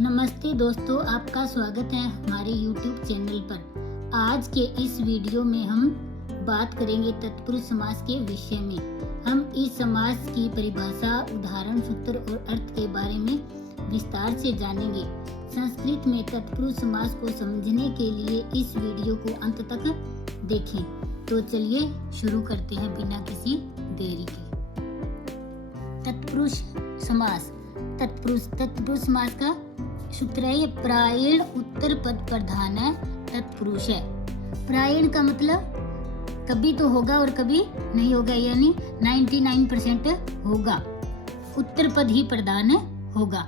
नमस्ते दोस्तों, आपका स्वागत है हमारे YouTube चैनल पर। आज के इस वीडियो में हम बात करेंगे तत्पुरुष समास के विषय में। हम इस समास की परिभाषा, उदाहरण, सूत्र और अर्थ के बारे में विस्तार से जानेंगे। संस्कृत में तत्पुरुष समास को समझने के लिए इस वीडियो को अंत तक देखें। तो चलिए शुरू करते हैं बिना किसी देरी के। तत्पुरुष समास। तत्पुरुष समास का सूत्र है, प्रायण उत्तर पद प्रधान है, तत्पुरुष है। प्रायण का मतलब कभी तो होगा और कभी नहीं होगा, यानी 99% होगा। उत्तर पद ही प्रधान होगा,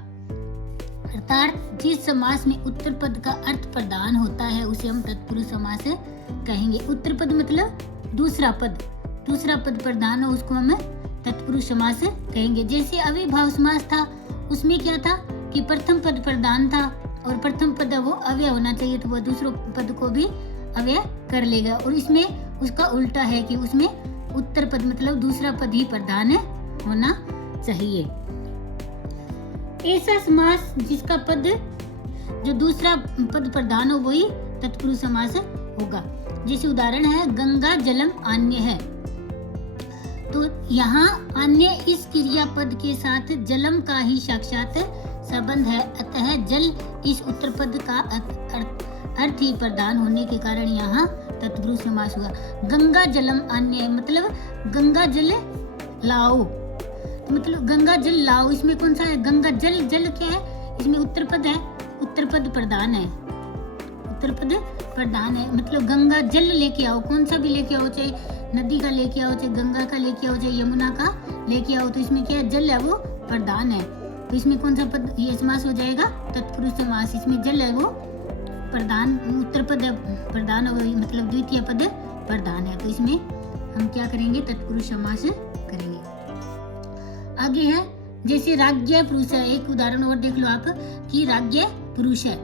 अर्थात जिस समास में उत्तर पद का अर्थ प्रधान होता है उसे हम तत्पुरुष समास कहेंगे। उत्तर पद मतलब दूसरा पद प्रधान हो, उसको हम तत्पुरुष समास कहेंगे। जैसे अव्ययभाव समास था, उसमें क्या था कि प्रथम पद प्रधान था और प्रथम पद वो अव्यय होना चाहिए, तो वह दूसरे पद को भी अव्यय कर लेगा। और इसमें उसका उल्टा है कि उसमें उत्तर पद मतलब दूसरा पद ही प्रधान होना चाहिए। ऐसा समास जिसका पद जो दूसरा पद प्रधान हो वही तत्पुरुष समास होगा। जैसे उदाहरण है, गंगा जलम आन्य है, तो यहाँ अन्य इस क्रियापद के साथ जलम का ही साक्षात संबंध है, अतः जल इस उत्तर पद का अर्थ ही प्रधान होने के कारण यहाँ तत्पुरुष समास हुआ। गंगा जलम अन्य मतलब गंगा जल लाओ, तो मतलब गंगा जल लाओ, इसमें कौन सा है? गंगा जल। जल क्या है? इसमें उत्तर पद है, उत्तर पद प्रधान है, मतलब गंगा जल लेके आओ, कौन सा भी लेके आओ, चाहे नदी का लेके आओ, चाहे गंगा का लेके आओ, चाहे यमुना का लेके आओ, तो इसमें क्या है? जल है वो प्रधान है, तो इसमें कौन सा पद ये समास हो जाएगा? तत्पुरुष समास। इसमें जल है वो प्रधान, उत्तर पद प्रधान हो, मतलब द्वितीय पद प्रधान है, तो इसमें हम क्या करेंगे? तत्पुरुष समास करेंगे। आगे है, जैसे राज्य पुरुष है, एक उदाहरण और देख लो आप कि राज्य पुरुष है,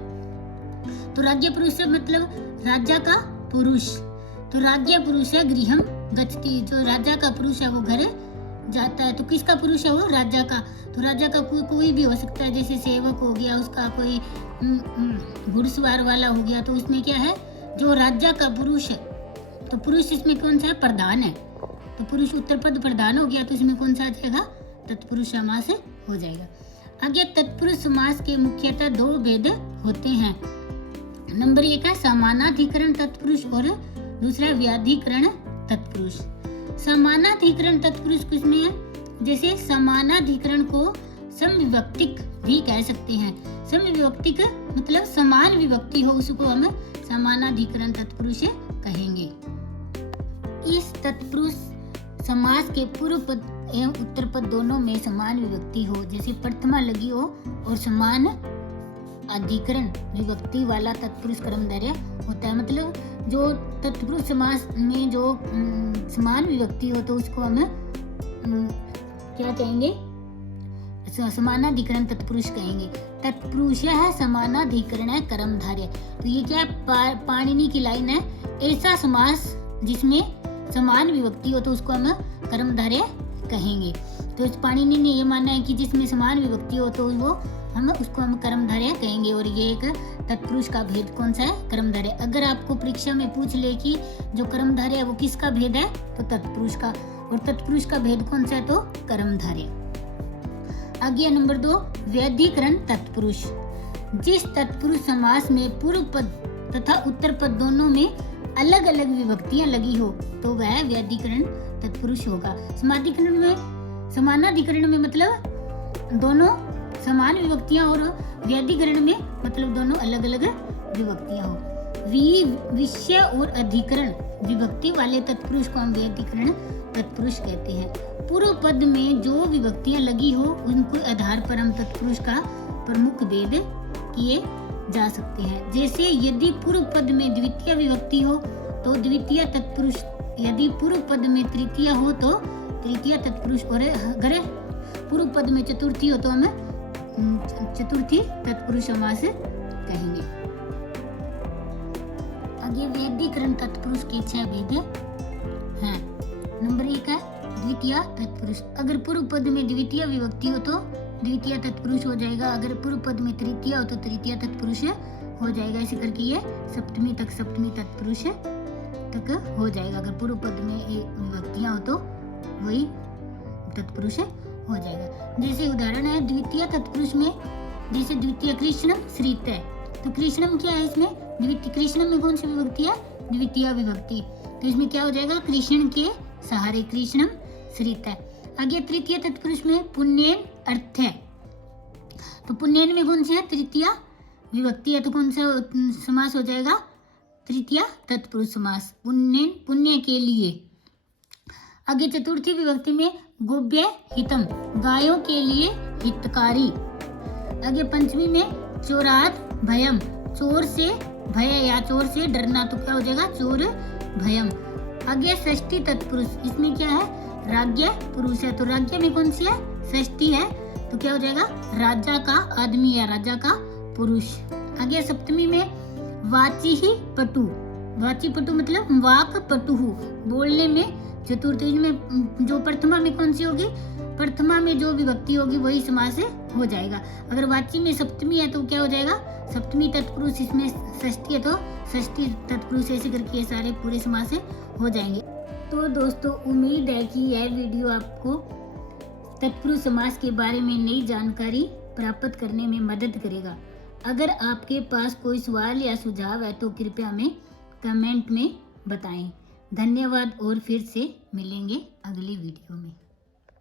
तो राज्य पुरुष है मतलब राजा का पुरुष, तो राज्य पुरुष है गृहम गच्छति, जो राजा का पुरुष है वो घर जाता है। तो किसका पुरुष है? वो राजा का। तो राजा का कोई भी हो सकता है, जैसे सेवक हो गया, उसका कोई घुड़सवार वाला हो गया, तो उसमें क्या है? जो राजा का पुरुष है, तो पुरुष इसमें कौन सा है? प्रधान है, तो पुरुष उत्तर पद प्रधान हो गया, तो इसमें कौन सा आ जाएगा? तत्पुरुष समास हो जाएगा। आगे तत्पुरुष समास के मुख्यतः दो भेद होते हैं। नंबर 1 है समानाधिकरण तत्पुरुष और दूसरा व्याधिकरण तत्पुरुष। समानाधिकरण तत्पुरुष किसमें है? जैसे समानाधिकरण को समविभक्तिक भी कह सकते हैं। समविभक्तिक मतलब समान विभक्ति हो, उसको हम समानाधिकरण तत्पुरुष कहेंगे। इस तत्पुरुष समास के पूर्व पद एवं उत्तर पद दोनों में समान विभक्ति हो, जैसे प्रथमा लगी हो और समान अधिकरण विभक्ति वाला तत्पुरुष कर्मधारय होता है। मतलब जो तत्पुरुष समास में जो समान विभक्ति हो, तो उसको हम क्या कहेंगे? समानाधिकरण तत्पुरुष कहेंगे। तत्पुरुष है समानाधिकरण है कर्मधारय, तो ये क्या है? पाणिनि की लाइन है, ऐसा समास जिसमें समान विभक्ति हो तो उसको हम कर्मधारय कहेंगे। तो इस पाणिनि ने ये माना है कि जिसमें समान विभक्ति हो तो उसको हम कर्मधारय कहेंगे। और ये एक तत्पुरुष का भेद कौन सा है? कर्मधारय। अगर आपको परीक्षा में पूछ ले कि जो कर्मधारय है वो किसका भेद है, तो तत्पुरुष का, और तत्पुरुष का भेद कौन सा है? तो कर्मधारय। आगे नंबर 2 व्याधिकरण तत्पुरुष। जिस तत्पुरुष समास में पूर्व पद तथा उत्तर पद दोनों में अलग अलग विभक्तियां लगी हो तो वह व्याधिकरण तत्पुरुष होगा। समानाधिकरण में मतलब दोनों समान विभक्तियां, और व्याधिकरण में मतलब दोनों अलग अलग विभक्तियां हो। विषय और अधिकरण विभक्ति वाले तत्पुरुष को हम व्याधिकरण तत्पुरुष कहते हैं। पूर्व पद में जो विभक्तियां लगी हो उनके आधार पर हम तत्पुरुष का प्रमुख भेद किए जा सकते हैं। जैसे यदि पूर्व पद में द्वितीय विभक्ति हो तो द्वितीय तत्पुरुष, यदि पूर्व पद में तृतीय हो तो तृतीय तत्पुरुष, और अगर पूर्व पद में चतुर्थी हो तो हम चतुर्थी तत्पुरुष समास कहेंगे। आगे व्याधिकरण तत्पुरुष के 6 भेद हैं। नंबर 1 है द्वितीय तत्पुरुष। अगर पूर्व पद में द्वितीय विभक्ति हो तो द्वितीय तत्पुरुष हो जाएगा। अगर पूर्व पद में तृतीय हो तो तृतीय तत्पुरुष हो जाएगा। ऐसे करके ये सप्तमी तक सप्तमी तत्पुरुष तक हो जाएगा। अगर पूर्व पद में ये विभक्तियां हो तो वही तत्पुरुष हो जाएगा। जैसे उदाहरण है द्वितीय तत्पुरुष में, जैसे द्वितीय कृष्णम श्रीत है, तो कृष्णम क्या है इसमें, द्वितीय कृष्णम में कौन सी विभक्ति है, द्वितीय विभक्ति, तो इसमें क्या हो जाएगा, कृष्ण के सहारे, कृष्णम श्रीत है। आगे तृतीय तत्पुरुष में पुण्येन अर्थ है, तो पुण्येन में कौन सी है, तृतीय विभक्ति है, तो कौन सा समास हो जाएगा, तृतीय तत्पुरुष समास, पुण्येन पुण्य के लिए। आगे चतुर्थी विभक्ति में गोप्य हितम, गायों के लिए हितकारी। आगे पंचमी में चोरात भयम, चोर से भय या चोर से डरना, तो क्या हो जाएगा, चोर भयम। आगे षष्ठी तत्पुरुष, इसमें क्या है, राज्य पुरुष है, तो राज्य में कौन सी है, षष्ठी है, तो क्या हो जाएगा, राजा का आदमी या राजा का पुरुष। आगे सप्तमी में वाची ही पटु, वाची पटु मतलब वाक पटुहु, बोलने में। चतुर्थी में जो प्रथमा में कौन सी होगी, प्रथमा में जो विभक्ति होगी वही समास हो जाएगा। अगर वाची में सप्तमी है तो क्या हो जाएगा, सप्तमी तत्पुरुष, इसमें षष्ठी है तो षष्ठी तत्पुरुष, ऐसे करके ये सारे पूरे समास हो जाएंगे। तो दोस्तों उम्मीद है कि यह वीडियो आपको तत्पुरुष समास के बारे में नई जानकारी प्राप्त करने में मदद करेगा। अगर आपके पास कोई सवाल या सुझाव है तो कृपया हमें कमेंट में बताएं। धन्यवाद और फिर से मिलेंगे अगली वीडियो में।